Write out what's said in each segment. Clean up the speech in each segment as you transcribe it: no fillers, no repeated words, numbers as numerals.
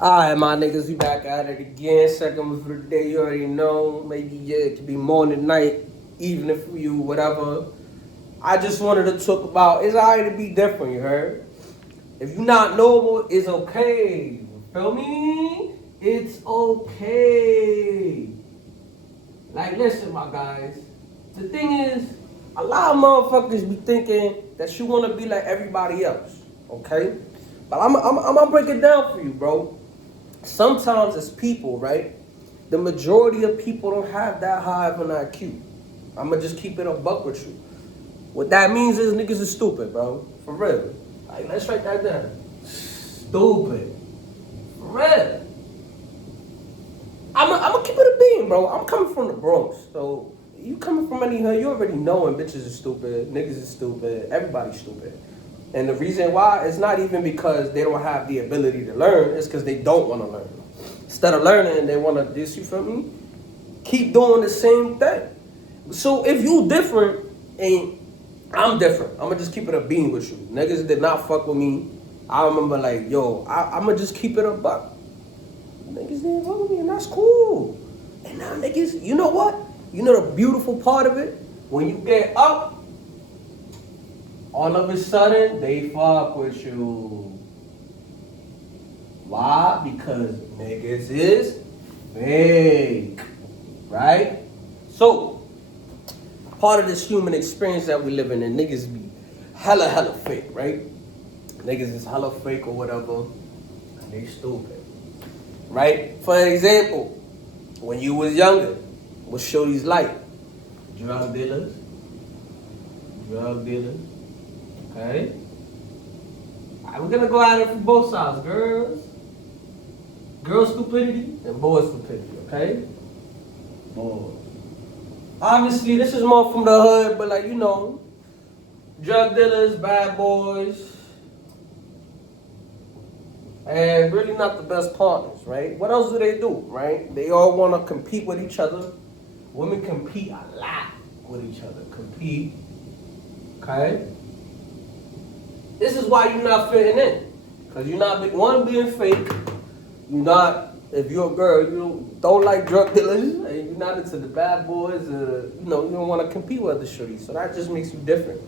Alright, my niggas, we back at it again. Second one for the day, you already know. Maybe, yeah, it could be morning, night, evening for you, whatever. I just wanted to talk about it's alright to be different, you heard? If you're not normal, it's okay. You feel me? It's okay. Like, listen, my guys. The thing is, a lot of motherfuckers be thinking that you want to be like everybody else, okay? But I'm gonna break it down for you, bro. Sometimes as people, right? The majority of people don't have that high of an IQ. I'm gonna just keep it a buck with you. What that means is niggas is stupid, bro. For real. Like, let's write that down. Stupid. For real. I'm gonna keep it a beam, bro. I'm coming from the Bronx, so you coming from any hood, you already knowing bitches is stupid, niggas is stupid, everybody's stupid. And the reason why, it's not even because they don't have the ability to learn, it's because they don't want to learn. Instead of learning, they want to, you feel me? Keep doing the same thing. So if you different and I'm different, I'm going to just keep it a beam with you. Niggas did not fuck with me. I remember like, yo, I'm going to just keep it a buck. Niggas didn't fuck with me and that's cool. And now niggas, you know what? You know the beautiful part of it? When you get up, all of a sudden, they fuck with you. Why? Because niggas is fake. Right? So, part of this human experience that we live in, and niggas be hella fake, right? Niggas is hella fake or whatever. And they stupid. Right? For example, when you was younger, what shorties like? Drug dealers. Okay? Alright, we're gonna go at it from both sides. Girl stupidity and boy stupidity, okay? Boy. Obviously, this is more from the hood, but like, you know, drug dealers, bad boys, and really not the best partners, right? What else do they do, right? They all want to compete with each other. Women compete a lot with each other. Compete, okay? This is why you're not fitting in. Because you're not, being fake. You're not, if you're a girl, you don't like drug dealers, and you're not into the bad boys, you don't want to compete with other shorties. So that just makes you different.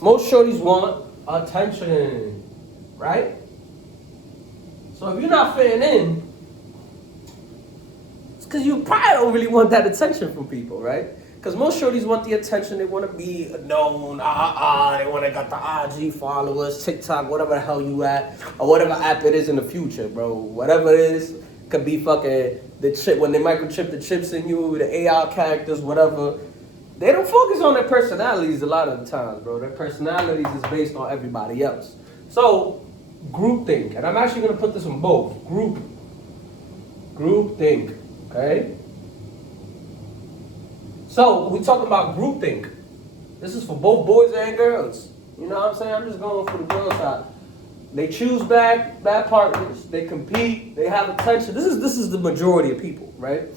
Most shorties want attention, right? So if you're not fitting in, it's because you probably don't really want that attention from people, right? Because most shorties want the attention, they want to be known, they want to got the IG followers, TikTok, whatever the hell you at, or whatever app it is in the future, bro. Whatever it is, could be fucking the chip, when they microchip the chips in you, the AI characters, whatever. They don't focus on their personalities a lot of the times, bro. Their personalities is based on everybody else. So, groupthink, and I'm actually going to put this on both. Groupthink, okay? So, we talking about groupthink. This is for both boys and girls. You know what I'm saying? I'm just going for the girl side. They choose bad partners. They compete. They have attention. This is the majority of people, right?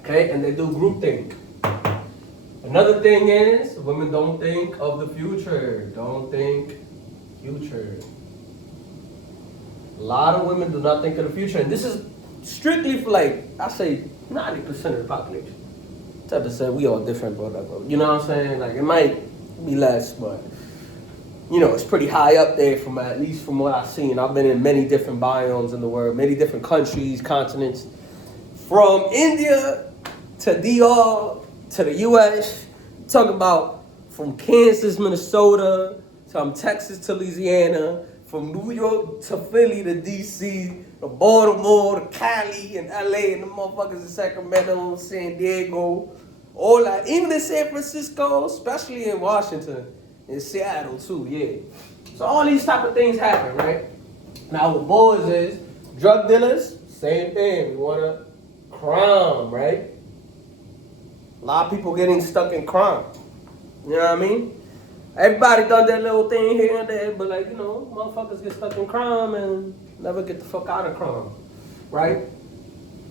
Okay, and they do groupthink. Another thing is, women don't think of the future. Don't think future. A lot of women do not think of the future. And this is strictly for like, I say 90% of the population. Tough to say, we all different, but you know what I'm saying? Like, it might be less, but you know, it's pretty high up there from at least from what I've seen. I've been in many different biomes in the world, many different countries, continents, from India to DR to the US. Talk about from Kansas, Minnesota, from Texas to Louisiana, from New York to Philly to DC, to Baltimore to Cali and LA and the motherfuckers in Sacramento, San Diego, all that. Even in San Francisco, especially in Washington, in Seattle too, yeah. So all these type of things happen, right? Now what boys is, drug dealers, same thing. We want to crime, right? A lot of people getting stuck in crime. You know what I mean? Everybody done that little thing here and there, but like, you know, motherfuckers get stuck in crime and never get the fuck out of crime, right?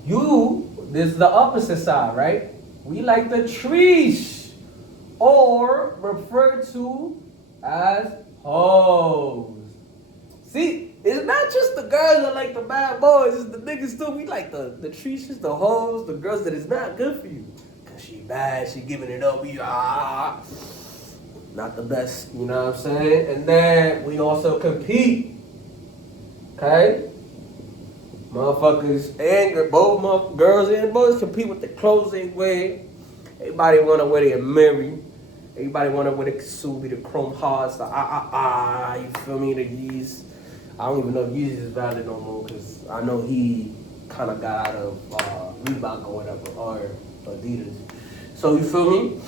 This is the opposite side, right? We like the trees, or referred to as hoes. See, It's not just the girls that like the bad boys, it's the niggas too. We like the treaches, the hoes, the girls that is not good for you. Cause she bad, she giving it up, not the best, you know what I'm saying? And then we also compete. Okay? Motherfuckers and both girls and boys compete with the clothes they wear. Everybody wanna wear their Mary. Everybody wanna wear the Kasubi, the Chrome Hearts, the you feel me? The Yeezys. I don't even know if Yeezys is valid no more because I know he kind of got out of Reebok or whatever, or Adidas. So you feel me?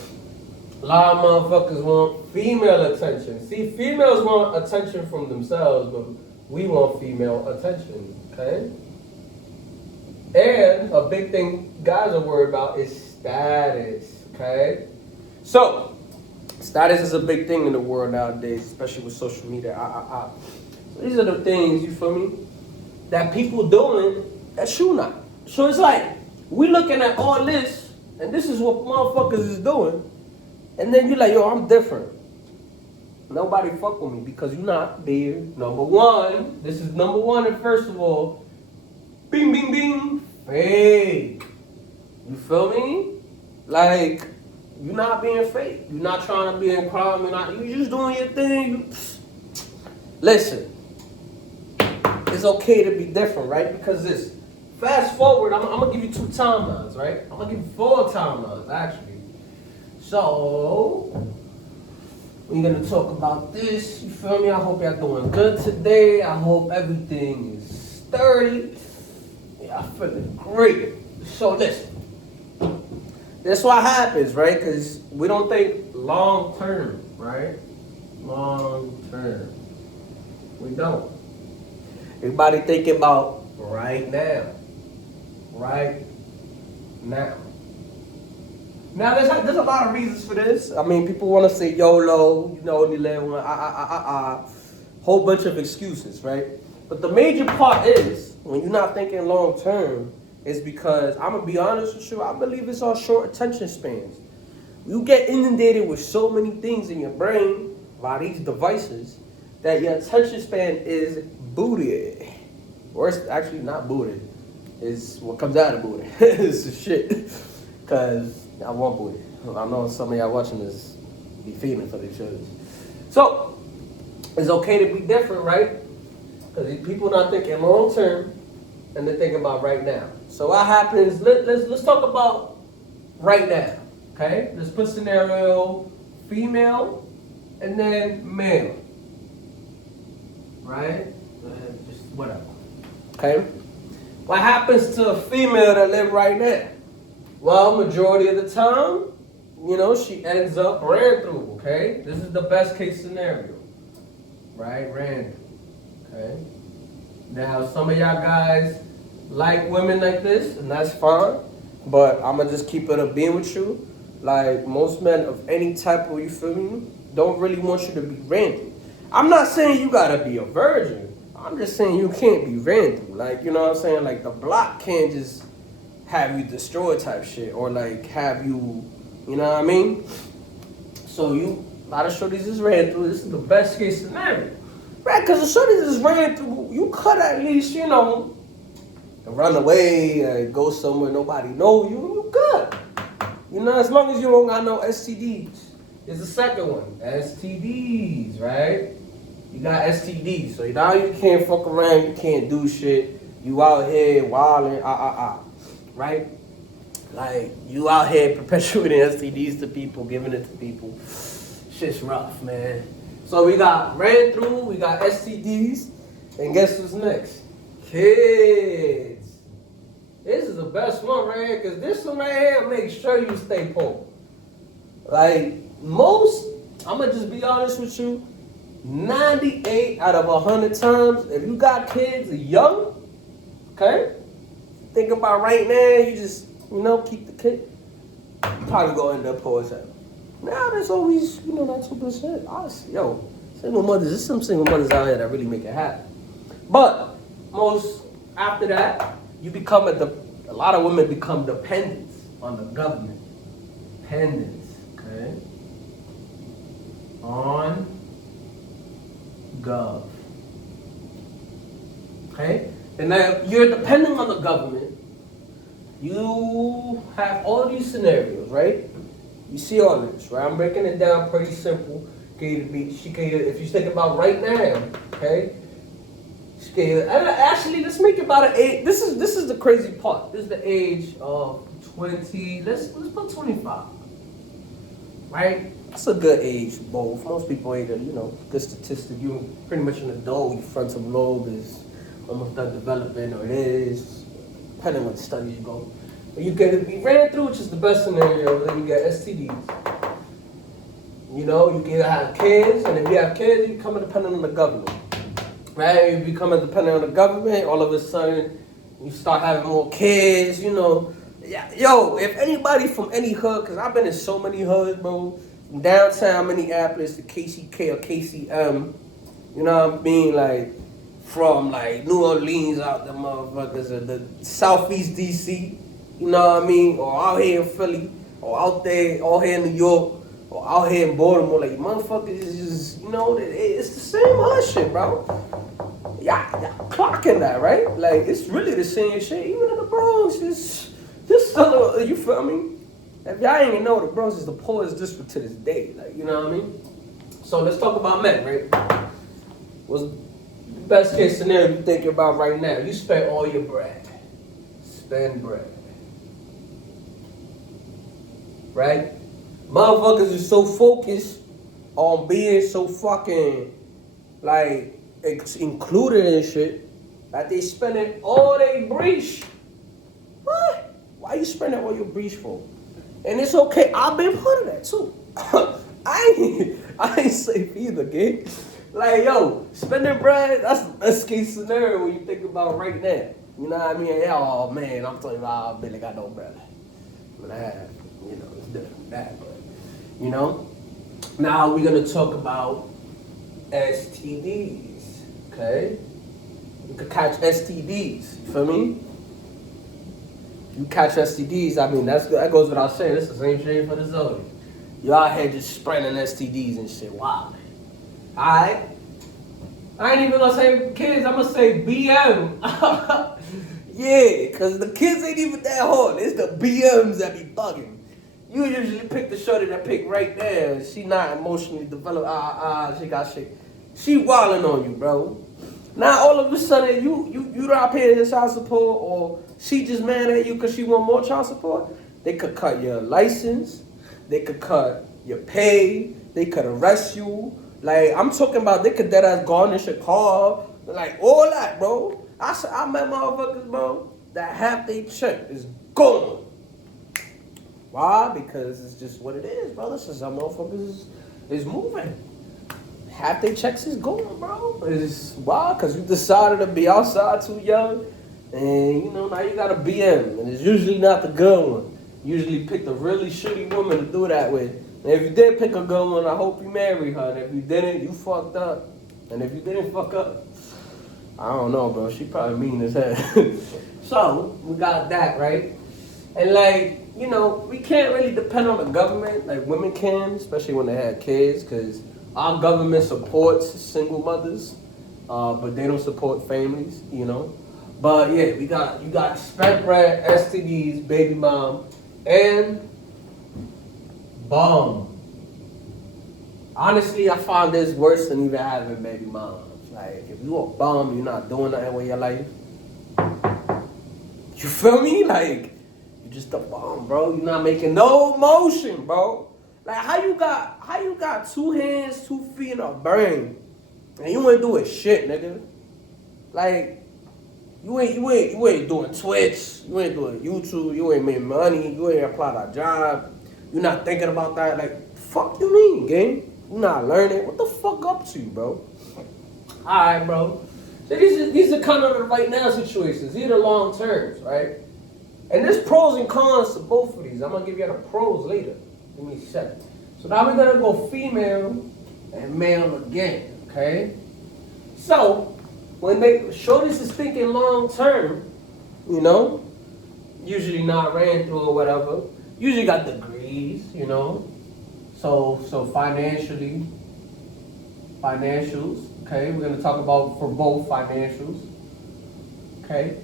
A lot of motherfuckers want female attention. See, females want attention from themselves, but we want female attention, okay? And a big thing guys are worried about is status, okay? So, status is a big thing in the world nowadays, especially with social media. So these are the things, you feel me, that people doing that you not. So it's like, we looking at all this, and this is what motherfuckers is doing, and then you like, yo, I'm different. Nobody fuck with me because you not there. Number one, this is number one, and first of all, bing, bing, bing, fake. You feel me? Like, you're not being fake. You're not trying to be in crime. You just doing your thing. Listen, it's okay to be different, right? Because this, fast forward, I'm going to give you 2 timelines, right? I'm going to give you 4 timelines, actually. So, we're going to talk about this. You feel me? I hope y'all doing good today. I hope everything is sturdy. Yeah, I'm feeling great. So listen, that's what happens, right? Because we don't think long term, right? Long term. We don't. Everybody thinking about right now. Right now. Now, there's a lot of reasons for this. I mean, people want to say YOLO, you know, only live one, whole bunch of excuses, right? But the major part is, when you're not thinking long term, is because, I'm going to be honest with you, I believe it's all short attention spans. You get inundated with so many things in your brain by these devices that your attention span is booted. Or it's actually not booted. It's what comes out of booty. It's the shit. Because I want booty. I know some of y'all watching this be feeling for these shows. So, it's okay to be different, right? Because people not thinking long term, and they're thinking about right now. So what happens, let's talk about right now, okay? Let's put scenario female and then male, right? Just whatever, okay? What happens to a female that live right now? Well, majority of the time, you know, she ends up ran through, okay? This is the best case scenario, right? Ran through, okay? Now, some of y'all guys like women like this, and that's fine, but I'm going to just keep it a being with you. Like, most men of any type of, you feel me, don't really want you to be ran through. I'm not saying you got to be a virgin. I'm just saying you can't be ran through. Like, you know what I'm saying? Like, the block can't just have you destroyed type shit, or like have you, you know what I mean? So a lot of shorties is ran through. This is the best case scenario, right? Because the shorties is ran through. You could at least, you know, run away, go somewhere nobody know you. You good, you know, as long as you don't got no STDs. Is the second one, STDs, right? You got STDs, so now you can't fuck around. You can't do shit. You out here wilding, right? Like, you out here perpetuating STDs to people, giving it to people. Shit's rough, man. So we got ran through, we got STDs, and guess what's next? Kids. This is the best one right here, because this one right here makes sure you stay poor. Like, most, I'm going to just be honest with you, 98 out of 100 times, if you got kids young, okay? Think about right now, you just, you know, keep the kid. You probably go end up poor as hell. Now there's always, you know, that 2%. Honestly, yo, single mothers, there's some single mothers out here that really make it happen. But most after that, you become a lot of women become dependents on the government. Dependents, okay? On gov. Okay? And now you're depending on the government. You have all these scenarios, right? You see all this, right? I'm breaking it down pretty simple. If you think about right now, okay? Actually, let's make it about an age. This is the crazy part. This is the age of 20. Let's put 25. Right? That's a good age, both. Most people age, good statistic. You're pretty much an adult. Your frontal lobe is almost done developing, or it is, depending on the study you go. But you get be ran through, which is the best scenario. Then you get STDs. You can either have kids, and if you have kids, you become dependent on the government. Right? You become dependent on the government. All of a sudden, you start having more kids. Yeah, yo, if anybody from any hood, because I've been in so many hoods, bro, from downtown Minneapolis to KCK or KCM, you know what I mean? Like, from like New Orleans out the motherfuckers, or the Southeast DC, you know what I mean? Or out here in Philly, or out here in New York, or out here in Baltimore, like, motherfuckers is just, it's the same hood shit, bro. Y'all clocking that, right? Like, it's really the same shit. Even in the Bronx, this still, you feel me? If y'all ain't know, the Bronx is the poorest district to this day. Like, you know what I mean? So let's talk about men, right? What's the best case scenario you thinking about right now? You spend all your bread. Spend bread. Right? Motherfuckers is so focused on being so fucking, like, included in shit that they spending all their breach. What? Why you spending all your breach for? And it's okay. I've been part of that too. I ain't safe either, kid. Like, yo, spending bread, that's the best case scenario when you think about right now. You know what I mean? Oh man, I'm talking about I barely got no bread. But I have, it's different than that. But now we're gonna talk about STDs. Okay? You could catch STDs. You feel me? You catch STDs, I mean, that goes without saying. It's the same shit for the Zodi. You out here just spreading STDs and shit. Wow. Alright? I ain't even gonna say kids, I'm gonna say BM. Yeah, because the kids ain't even that hard. It's the BMs that be bugging. You usually pick the shorty that pick right there. She not emotionally developed. She got shit. She wilding on you, bro. Now all of a sudden you not paying your child support, or she just mad at you because she want more child support. They could cut your license. They could cut your pay. They could arrest you. Like, I'm talking about, they could deadass garnish your car. Like, all that, bro. I met motherfuckers, bro, that half they check is gone. Why? Because it's just what it is, bro. This is how motherfuckers is moving. Half they checks is gone, bro. It's why? Because you decided to be outside too young. And, now you got a BM. And it's usually not the good one. Usually pick the really shitty woman to do that with. And if you did pick a good one, I hope you marry her. And if you didn't, you fucked up. And if you didn't fuck up, I don't know, bro. She probably mean as hell. So, we got that, right? And like, we can't really depend on the government like women can, especially when they have kids, because our government supports single mothers, but they don't support families, But yeah, you got spent bread, STDs, baby mom, and bum. Honestly, I find this worse than even having baby moms. Like, if you a bum, you're not doing nothing with your life. You feel me? Like, you just a bum, bro. You're not making no motion, bro. Like, how you got 2 hands, 2 feet, and a brain, and you ain't doing shit, nigga? Like, you ain't doing Twitch, you ain't doing YouTube, you ain't making money, you ain't applied a job, you not thinking about that. Like, fuck you mean, gang? You not learning? What the fuck up to you, bro? Alright, bro. So these are kind of the right now situations. These are long terms, right? And there's pros and cons to both of these. I'm gonna give you the pros later. Give me a second. So now we're gonna go female and male again, okay? So when shorties is thinking long term, usually not ran through or whatever. Usually got degrees, So financials, okay? We're gonna talk about for both financials. Okay?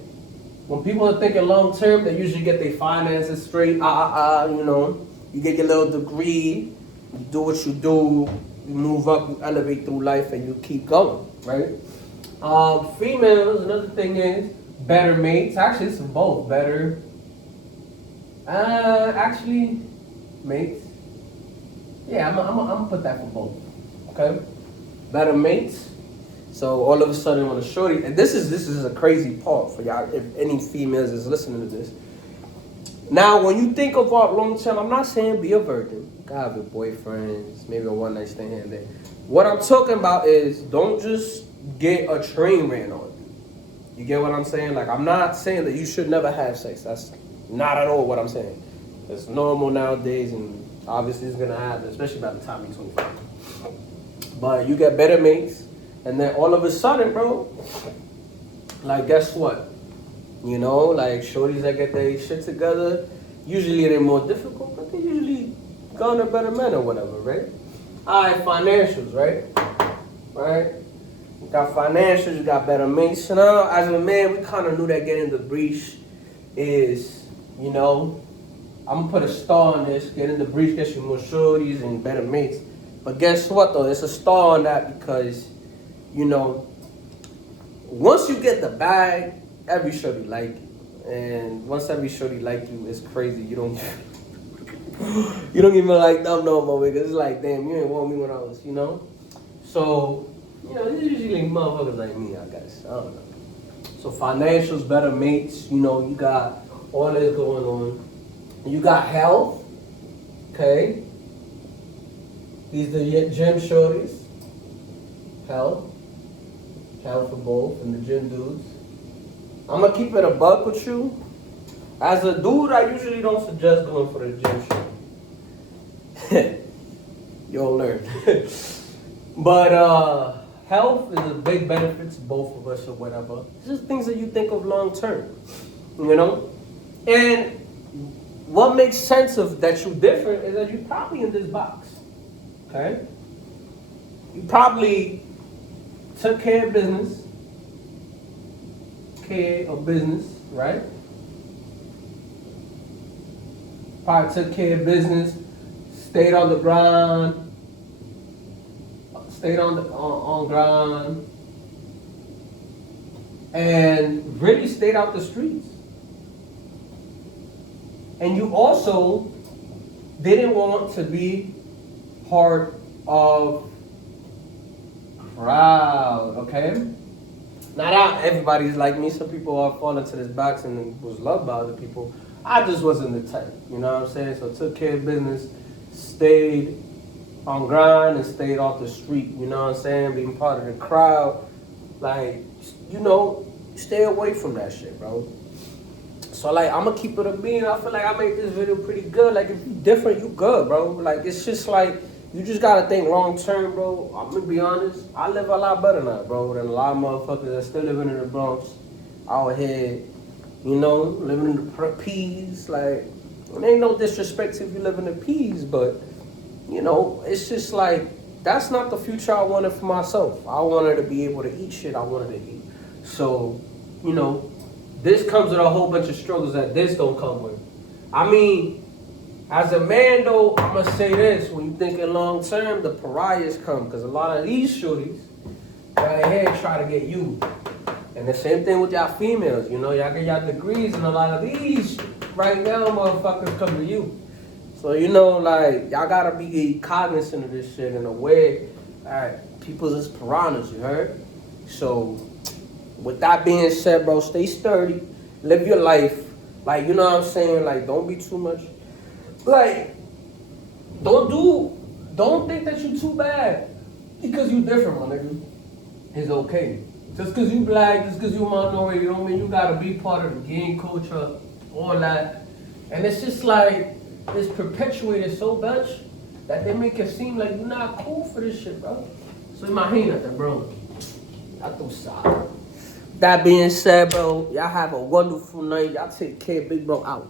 When people are thinking long term, they usually get their finances straight. You know, you get your little degree, you do what you do, you move up, you elevate through life, and you keep going, right? Females, another thing is better mates. Actually, it's both better. Actually, mates. Yeah, I'm gonna put that for both. Okay, better mates. So all of a sudden, when a shorty, and this is a crazy part for y'all. If any females is listening to this, now when you think about long term, I'm not saying be a virgin. You can have your boyfriends, maybe a one night stand here and there. What I'm talking about is don't just get a train ran on you. You get what I'm saying? Like, I'm not saying that you should never have sex. That's not at all what I'm saying. It's normal nowadays, and obviously it's gonna happen, especially by the time you're 25. But you get better mates, and then all of a sudden, bro, like, guess what? You know, like, shorties that get their shit together, usually they're more difficult, but they usually garner better men or whatever, right? All right, financials, right? Right? You got financials, you got better mates. You know, as a man, we kind of knew that getting the breach is, you know, I'm gonna put a star on this. Getting the breach gets you more shorties and better mates. But guess what, though? It's a star on that because, you know, once you get the bag, every shorty like you. And once every shorty like you, it's crazy. You don't even like them no more because it's like, damn, you ain't want me when I was, you know? So, you know, it's usually motherfuckers like me, I guess. I don't know. So financials, better mates, you know, you got all this going on. You got health, okay? These are your gym shorties. Health for both, and the gym dudes. I'm gonna keep it a buck with you. As a dude, I usually don't suggest going for the gym shorty. You'll learn. But health is a big benefit to both of us or whatever. It's just things that you think of long term, you know? And what makes sense of that you're different is that you're probably in this box, okay? You probably took care of business, right? Probably took care of business, stayed on the grind, on grind, and really stayed out the streets. And you also didn't want to be part of crowd, okay? Not everybody's like me. Some people are falling into this box and was loved by other people. I just wasn't the type, you know what I'm saying? So took care of business, stayed on grind and stayed off the street, you know what I'm saying? Being part of the crowd, like, you know, stay away from that shit, bro. So, like, I'm gonna keep it a bean. I feel like I made this video pretty good. Like, if you different, you good, bro. Like, it's just like, you just gotta think long term, bro. I'm gonna be honest, I live a lot better now, bro, than a lot of motherfuckers that still living in the Bronx, out here, you know, living in the P's. Like, it ain't no disrespect if you live in the P's, but, you know, it's just like, that's not the future I wanted for myself. I wanted to be able to eat shit I wanted to eat. So, you know, this comes with a whole bunch of struggles that this don't come with. I mean, as a man, though, I'm going to say this. When you thinking long term, the pariahs come. Because a lot of these shorties right here try to get you. And the same thing with y'all females. You know, y'all get y'all degrees, and a lot of these right now motherfuckers come to you. So, you know, like, y'all got to be cognizant of this shit and aware. All right, people is piranhas, you heard? So, with that being said, bro, stay sturdy. Live your life. Like, you know what I'm saying? Like, don't be too much. Like, don't think that you too bad because you different, my nigga. It's okay. Just because you black, just because you minority, don't mean you gotta be part of the gang culture, all that. And it's just like, it's perpetuated so much that they make it seem like you're not cool for this shit, bro. So in my hand at that, bro. I throw solid. That being said, bro, y'all have a wonderful night. Y'all take care, big bro out.